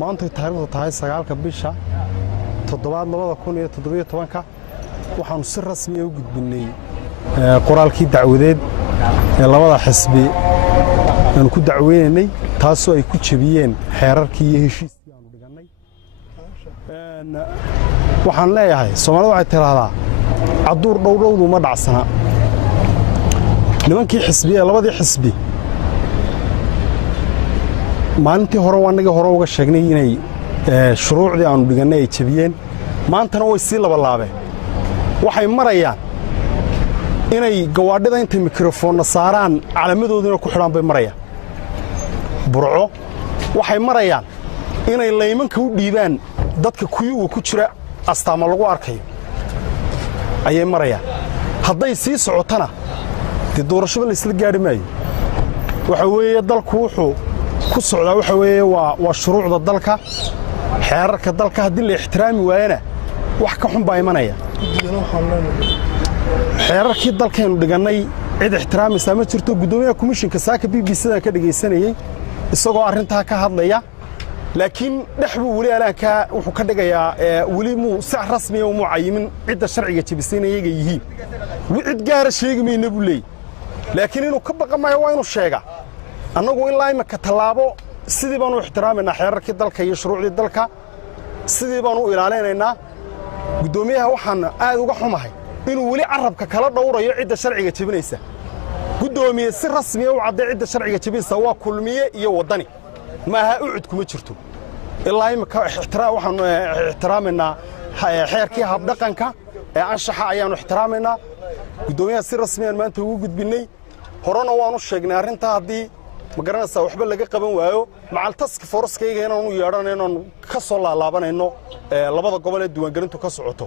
maanta taariikhdu tahay 9 bisha 7 2017 waxaanu si rasmi ah u gudbinay qoraalkii dacwadeed ee labada xisbi aan ku dacweynay taasoo ay ku jabiyeen xeerarkii iyo heshiiskii aanu dhiganay waxaan leeyahay Soomaalidu waxay tiraahdaa caduur dhowdhowdu ma dhacsana nimankii xisbi ee labadii xisbi maalintii hore waanaga hore uga sheegnay inay shuruucdii aanu dhiganay ay jabiyeen maantana way sii labalaabeen waxay marayaan inay gawaadhida inta mikrofoonna saaraan calaamadoodina ku xidhaan bay marayaan burco waxay marayaan inay laymanka u dhiibaan dadka kuyuga ku jira astaama lagu arkayo ayay marayaan hadday sii socotana dee doorashada la isla gaari maayo waxa weeye dalku wuxuu ku socdaa waxa weeye waa shuruucda dalka xeerarka dalka haddii la ixtiraami waayana wax ka xun baa imanaya xeerarkii dalkaynu dhigannay cid ixtiraamaysa ma jirto gudoomiyaha komishinka saaka BBC-da ka dhageysanayay isagoo arrintaa ka hadlaya laakiin dhaxbu wali alaanka wuxuu ka dhigayaa wali muu si rasmi ah u cayimin cidda sharciga jabisaynayaga yihiin cid gaar sheegi mayna buu leeyahay laakiin inuu ka baqamayo waa inuu sheega annagu ilaa imaka talaabo sidii baanu ixtiraaminaa xeerarkii dalka iyo shuruucdii dalka sidii baanu ilaalinaynaa gudoomiyaha waxaan aad uga xumahay inuu wali carabka kala dhowrayo cidda sharciga jabinaysa gudoomiye si rasmi ah u caday cidda sharciga jabinaysa waa kulmiye iyo wadani maaha u cid kuma jirto ilaa imaka waxaan ixtiraaminaa xeerkii habdhaqanka ee anshaxa ayaanu ixtiraaminaa gudoomiyaha si rasmi ah maanta ugu gudbinay horena waanu sheegnay arrintaa haddii ma garanaysaa waxba laga qaban waayo macal task force-kayga inaanu yeedhanayno aan ka soo laalaabanayno labada gobol ee diiwaangelintu ka socoto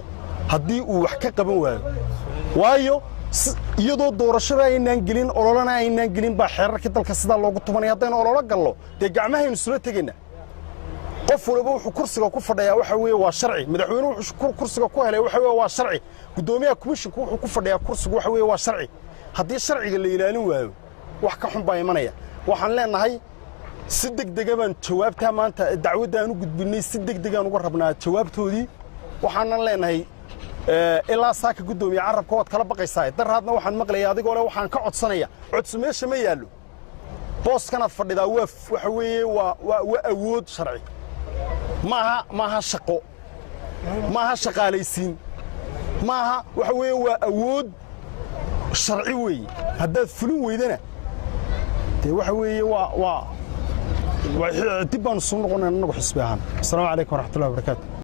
haddii uu wax ka qaban waayo iyadoo doorashada aynaan gelin ololana aynaan gelin baa xeerarkii dalka sidaa loogu tumanaya haddaynu ololo gallo dee gacmahaynu isula tegaynaa qof waliba wuxuu kursiga ku fadhiyaa waxa weeye waa sharci madaxweynuhu wuxuu kursiga ku helay waxa weeye waa sharci gudoomiyaha komishinka wuxuu ku fadhiyaa kursiga waxa weeye waa sharci haddii sharciga la ilaalin waayo wax ka xun baa imanaya waxaan leenahay si degdega baan jawaabtaa maanta dacwadda aan u gudbinay si degdegaan uga rabnaa jawaabtoodii waxaanan leenahay ilaa saaka gudoomiye carabka waad kala baqaysaa daraadna waxaan maqlayaa adigoo leh waxaan ka codsanaya codso meesha ma yaallo booskanaad fadhidaa waxa weeye waa awood sharci maaha shaqo maaha shaqaalaysiin maaha waxa weeye waa awood sharci weeye haddaad fulin weydana dee waxa weeye waa dib baanu soo noqonayna annagu xisbi ahaan asalaamu calaykum waraxmatullahi wabarakaatu